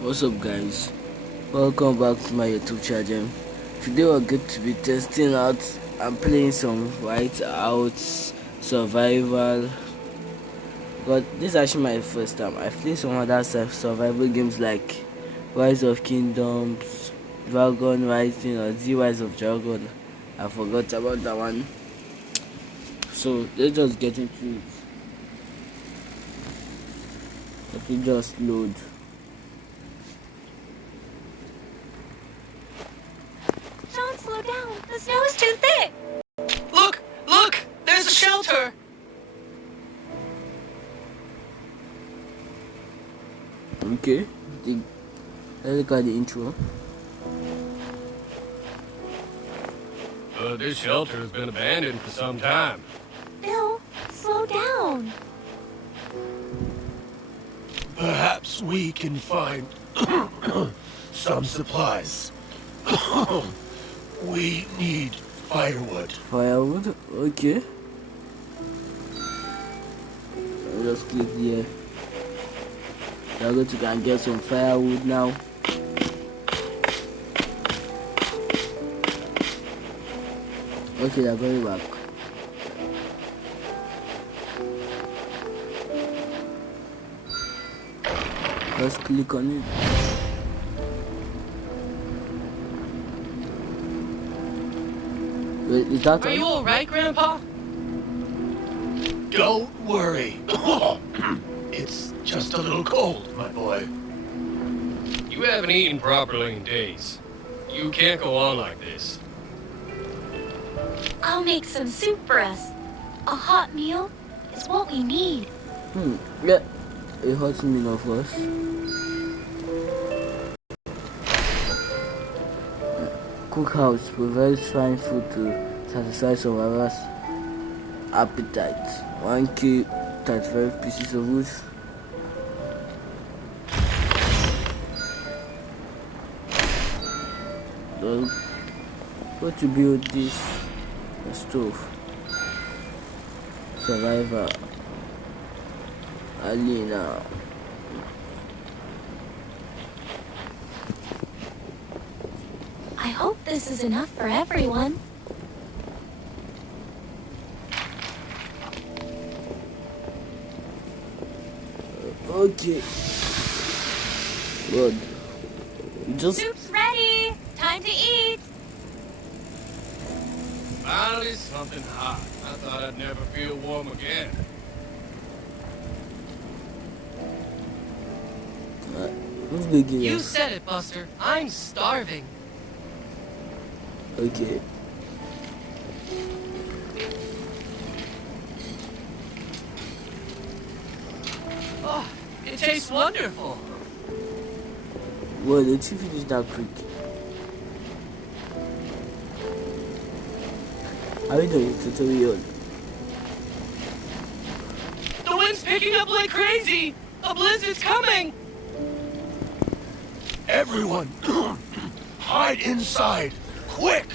What's up, guys? Welcome back to my YouTube channel. Today we're going to be testing out and playing some Whiteout survival. But this is actually my first time. I've played some other survival games like Rise of Kingdoms, Dragon Rising, or The Rise of Dragon. I forgot about that one. So let's just get into it. Let me just load. Don't slow down. The snow is too thick. Look! Look! There's a shelter! Okay. Let's look at the intro. This shelter has been abandoned for some time. Bill, slow down. Perhaps we can find some supplies. We need firewood. Firewood? Okay. I'll just click here. We're going to go and get some firewood now. Okay, they're going back. Just click on it. Wait, is that Are you alright, Grandpa? Don't worry. It's just a little cold, my boy. You haven't eaten properly in days. You can't go on like this. I'll make some soup for us. A hot meal is what we need. Yeah, a hot meal, of course. Cookhouse provides fine food to satisfy survivors' appetite. 1K, 35 pieces of wood. What to build this? A stove. Survivor. Alina. I hope this is enough for everyone. Okay. Good. You just Soup's ready. Time to eat. Finally, something hot. I thought I'd never feel warm again. let's begin. You said it, Buster. I'm starving. Okay. Oh, it tastes wonderful. Well, did you finish that quick? Are we doing a tutorial? The wind's picking up like crazy. A blizzard's coming. Everyone, hide inside, quick!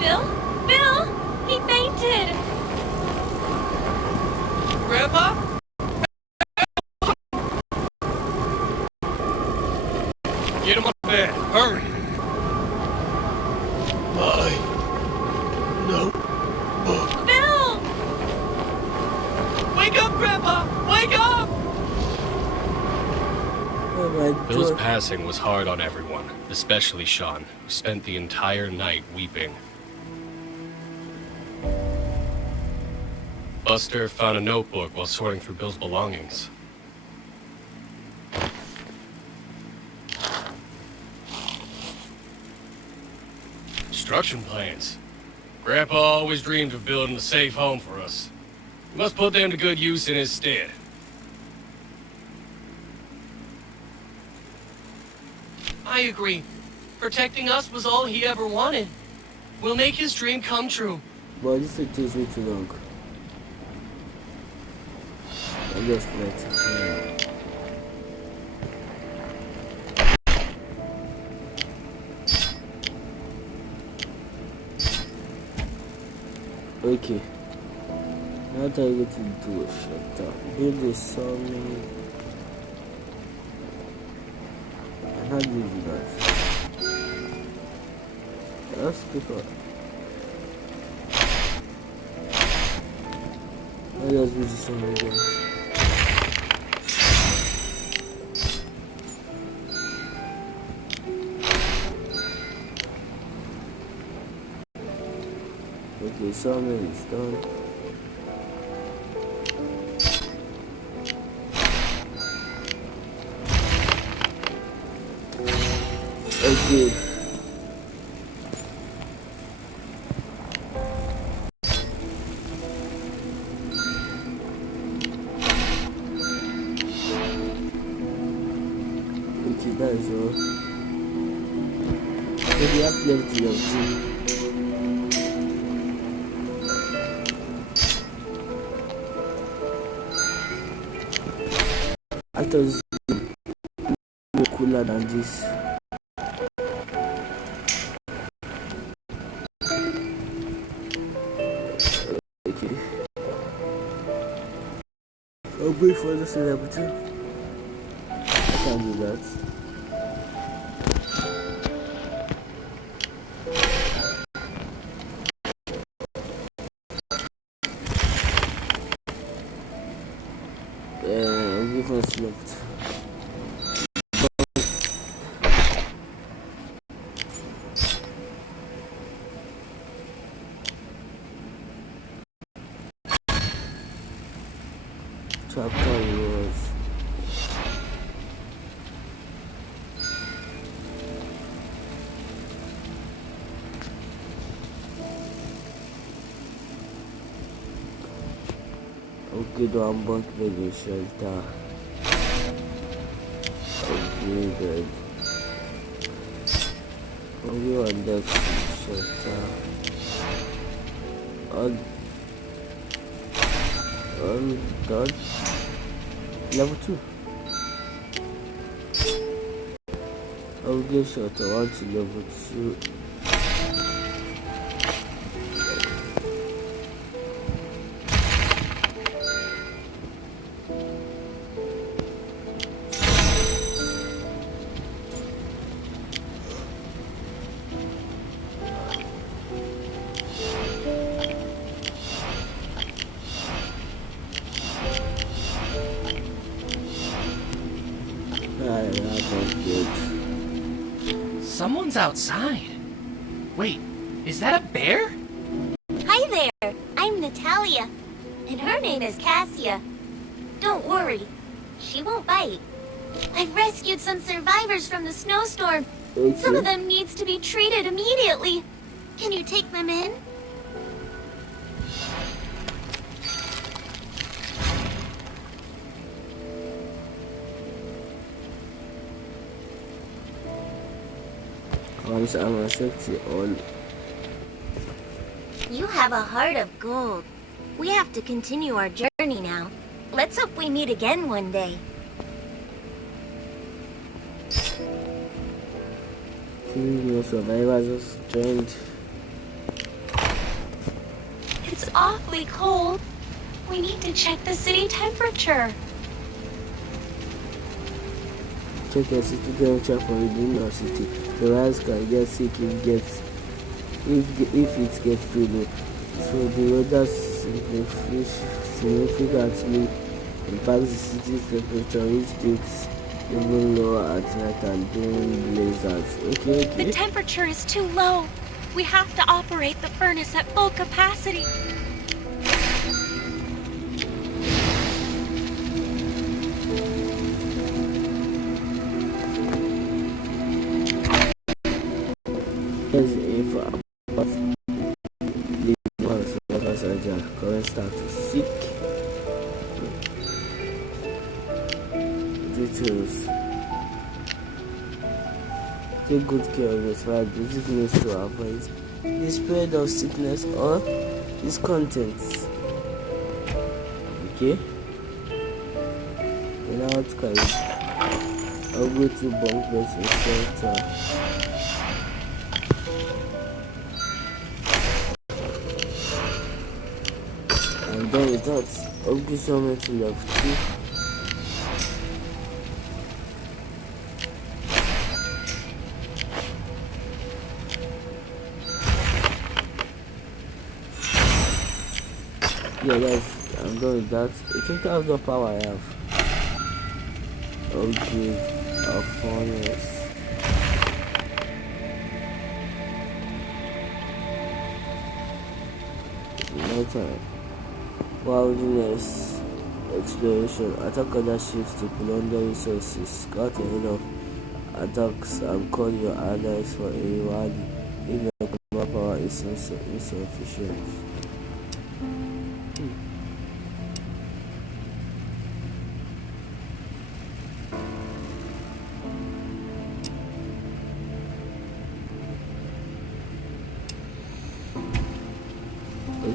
Bill? Bill? He fainted. Grandpa? Get him up bed. Hurry. My notebook. Bill! Wake up, Grandpa! Wake up! Oh my Bill's god. passing was hard on everyone, especially Sean, who spent the entire night weeping. Buster found a notebook while sorting through Bill's belongings. Construction plans. Grandpa always dreamed of building a safe home for us. We must put them to good use in his stead. I agree. Protecting us was all he ever wanted. We'll make his dream come true. But this will take way too long. I just let it. Okay. Now that I go to do a shelter. Build a sawmill. And how do you do that? Let's click on. Let's do this one again. Okay, sawmill is done. Okay. Okay, that is all. So we have left to your team. I thought it was cooler than this. Okay. I'll wait for the celebrity. I can't do that. I'll wait for the celebrity. Chapter was okay. Do unbunk the shelter. Upgraded. Only on deck shelter. All done. Level 2. I'll get shelter 1 to level 2. Someone's outside. Wait, is that a bear? Hi there. I'm Natalia. And her name is Cassia. Don't worry. She won't bite. I've rescued some survivors from the snowstorm. Okay. Some of them needs to be treated immediately. Can you take them in? Once I'm accepted all. You have a heart of gold. We have to continue our journey now. Let's hope we meet again one day. No survivors just joined. It's awfully cold. We need to check the city temperature. Check your city temperature for within your city. The virus can get sick if it gets too low. So the weather significantly impacts the city's temperature, which gets even lower at night and during blizzards. Okay. The temperature is too low. We have to operate the furnace at full capacity. Current status sick. Details. Take good care of your child. Visit means to avoid the spread of sickness or its contents. Okay. And now it's kind. I'll go to bunk beds in shelter. I'm done with that. Okay, so I'm to level 2. Yeah, guys, I'm done with that. I think that's the power I have. Okay, a furnace. My time. Wilderness exploration. Attack other ships to plunder resources. Scout ahead of attacks and call your allies for a rally if your global power is insufficient.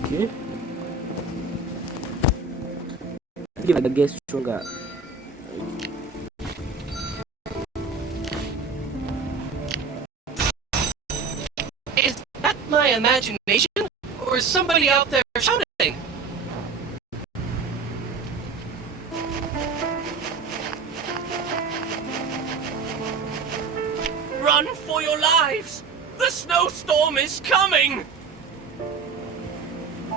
Okay. If I get stronger. Is that my imagination? Or is somebody out there shouting? Run for your lives! The snowstorm is coming!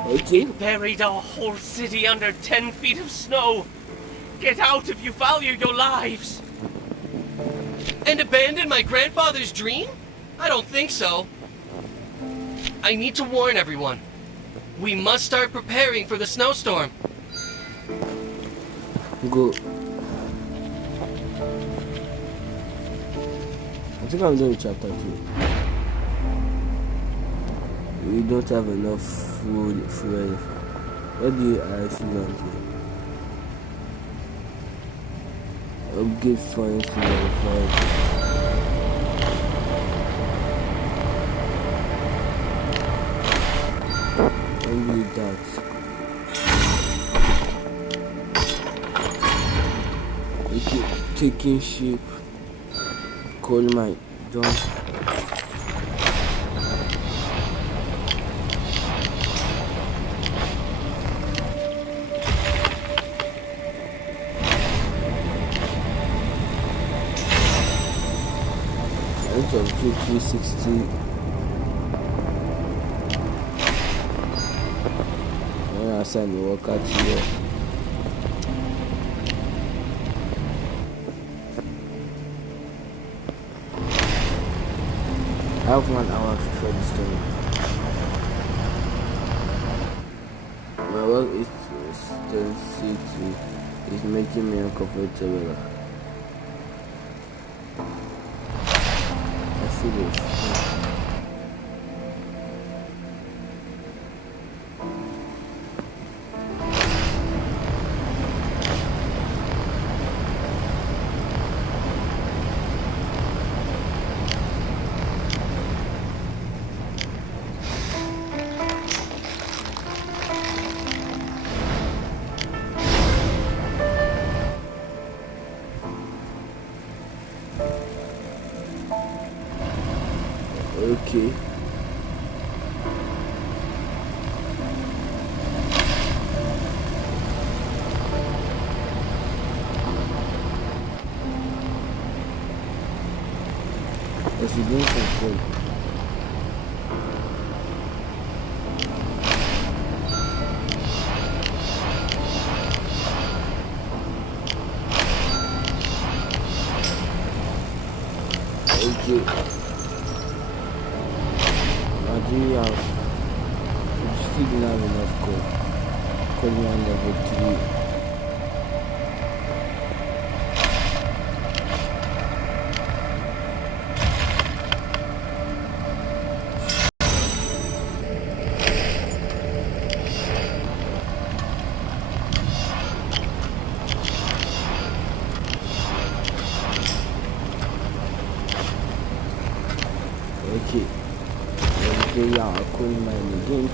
Okay. Buried our whole city under 10 feet of snow. Get out if you value your lives. And abandon my grandfather's dream? I don't think so. I need to warn everyone. We must start preparing for the snowstorm. Go. I think I'm doing chapter 2. We don't have enough fuel. What do you actually want here? Upgrade fire to level 5. Only that. Okay, taking ship. Coal mine. Done. Out of 360. I assign the worker to here. I have 1 hour for this story. My work is making me uncomfortable. I see this. Okay. Let's be doing some code. Okay. Do you have? You still don't have enough code. Code me on level 3. Okay. Okay, yeah, I'll call mine again.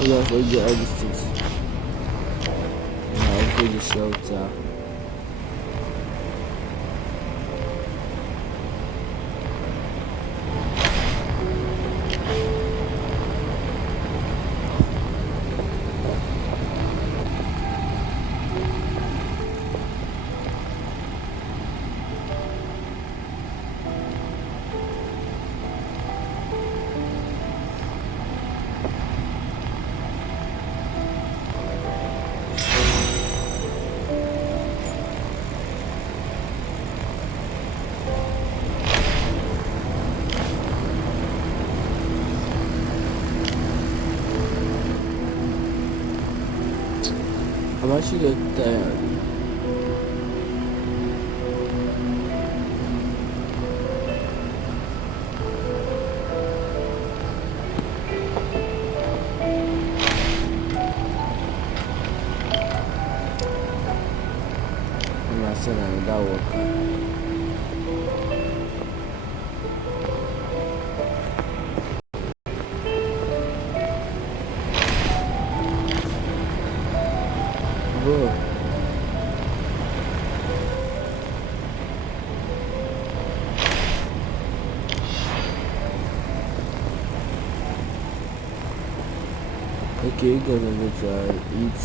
Oh yes, I get all these things. Yeah, to the shelter. I'm actually getting tired. I'm not saying another worker. Bro. Okay, you guys are going to eat.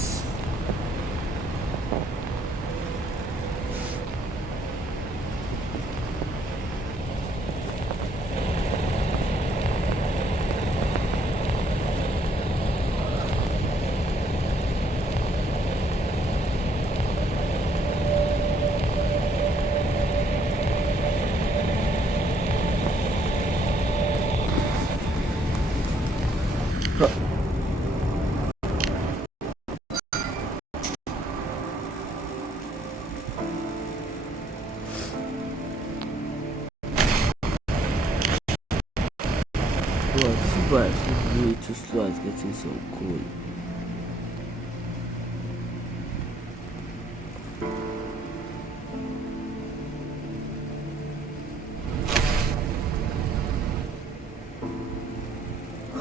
Bro, this bar is really too slow. It's getting so cool.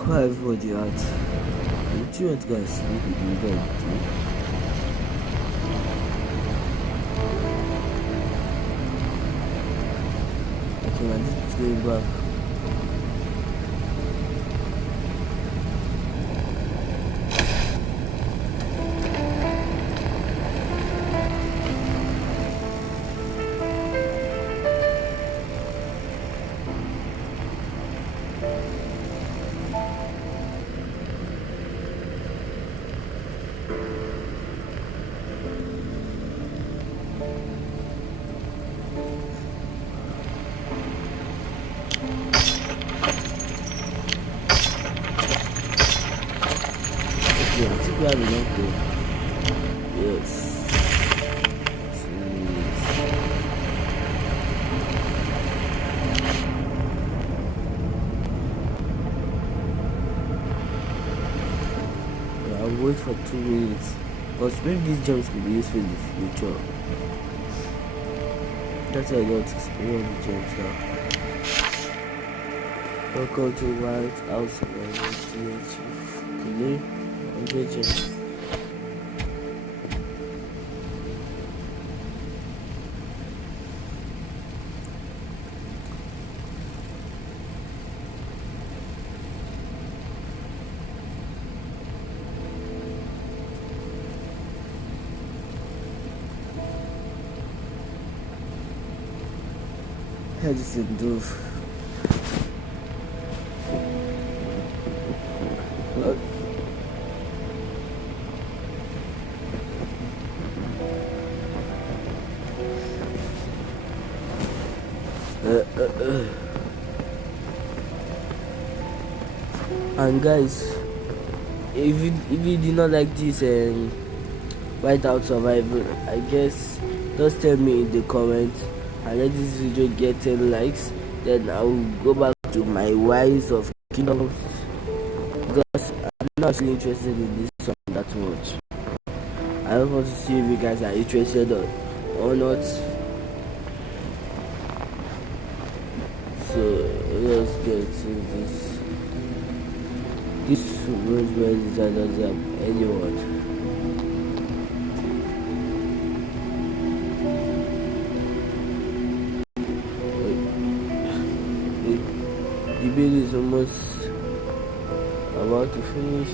Why everybody out? The children guys sleep with you guys too. Okay, man, this is going back. Okay, I think we have enough though. Yes. Yeah, I'll wait for 2 minutes. Because maybe these gems could be useful in the future. That's why I don't explore the gems now. Welcome to Whiteout. Today, 100 gems. I just didn't do it. And guys, if you do not like this Whiteout survival, I guess just tell me in the comments and let this video get 10 likes, then I will go back to my Wise of Kingdoms, because I'm not actually interested in this song that much. I just want to see if you guys are interested or not. So let's get to this. This Rosemary design doesn't have anyone. build is almost about to finish.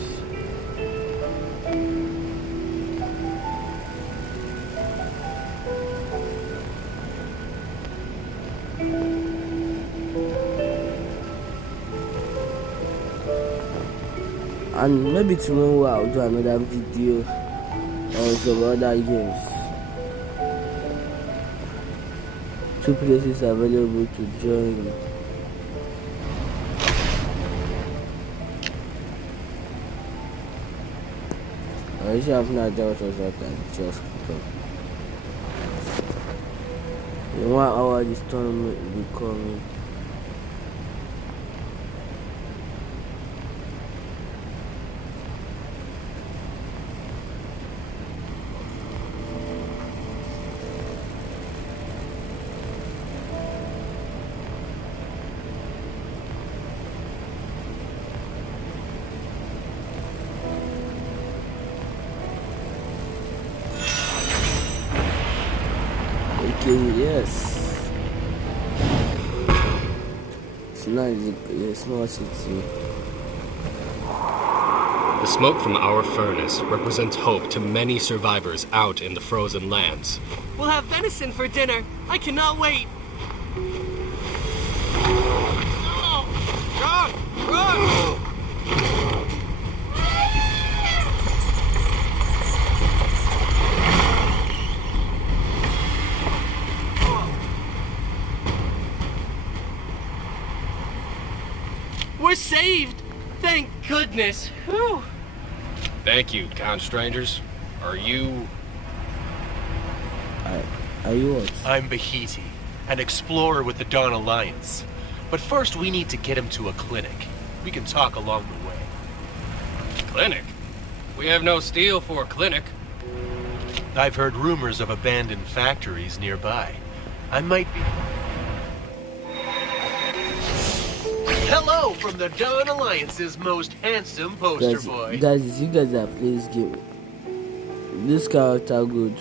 And maybe tomorrow I'll do another video on some other games. 2 places available to join. I usually have not doubt of that and just come. In 1 hour this tournament will be coming. Okay, yes. So now it's a small city. The smoke from our furnace represents hope to many survivors out in the frozen lands. We'll have venison for dinner. I cannot wait. Run! Run! We're saved! Thank goodness! Whew. Thank you, kind strangers. Are you... Are you what? I'm Bahiti, an explorer with the Dawn Alliance. But first we need to get him to a clinic. We can talk along the way. Clinic? We have no steel for a clinic. I've heard rumors of abandoned factories nearby. I might be... Hello from the Dawn Alliance's most handsome poster boy. Guys, you guys have played this game. This character good.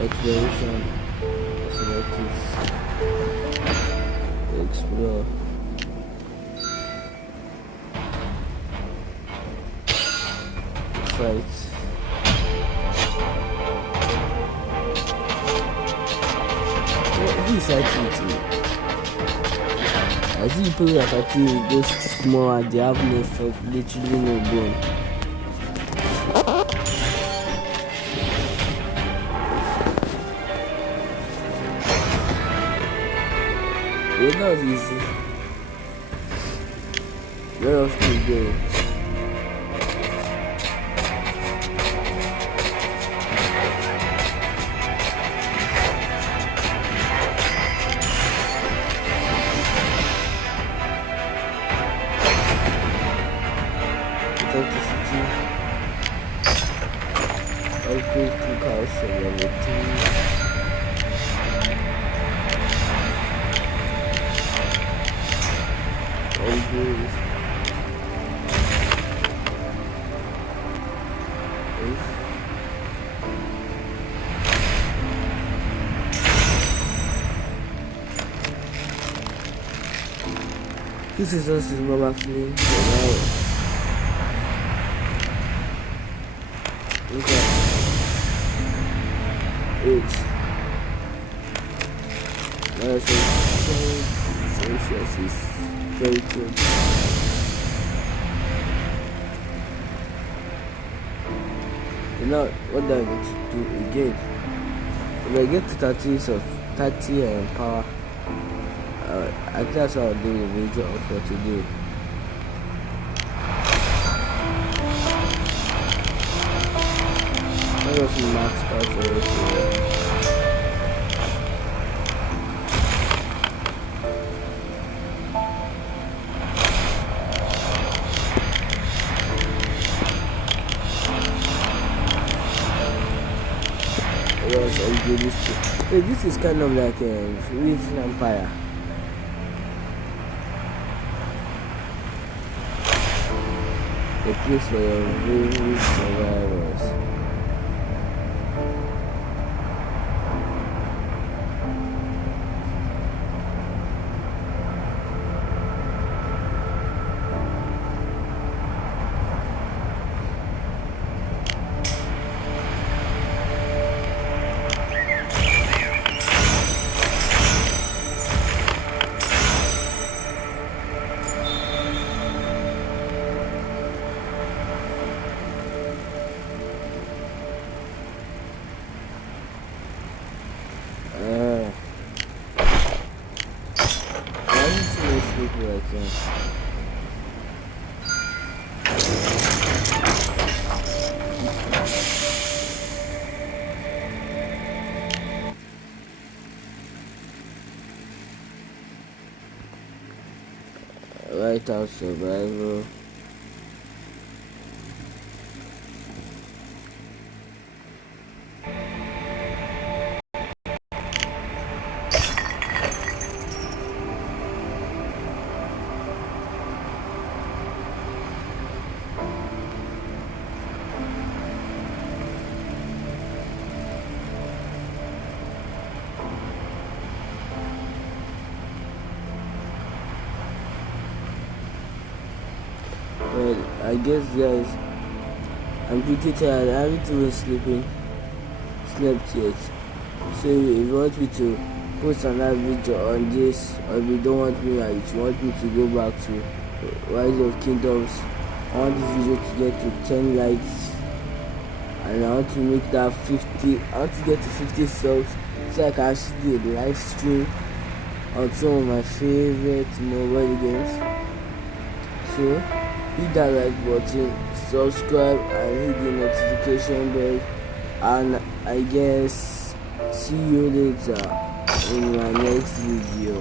Exploration. Select it. Explore. Fight. What is activity? I see people that are too those small and they have no felt, literally no bone. Well, that was easy. Where else can we go? This is us in Mama Flynn. Look at it. So is very good. And now, what do I need to do again? When I get to 30 power, I think that's what I'll do the video for today. That was maxed out already. This is kind of like a Reef Empire. A place for your very survivors. I can. Whiteout survival. Well, I guess guys, I'm pretty tired. I haven't even slept yet. So if you want me to post another video on this, or if you don't want me, and if you want me to go back to Rise of Kingdoms, I want this video to get to 10 likes, and I want to make that 50. I want to get to 50 subs so I can actually do a live stream on some of my favorite mobile games. So hit that like button, subscribe, and hit the notification bell, and I guess see you later in my next video.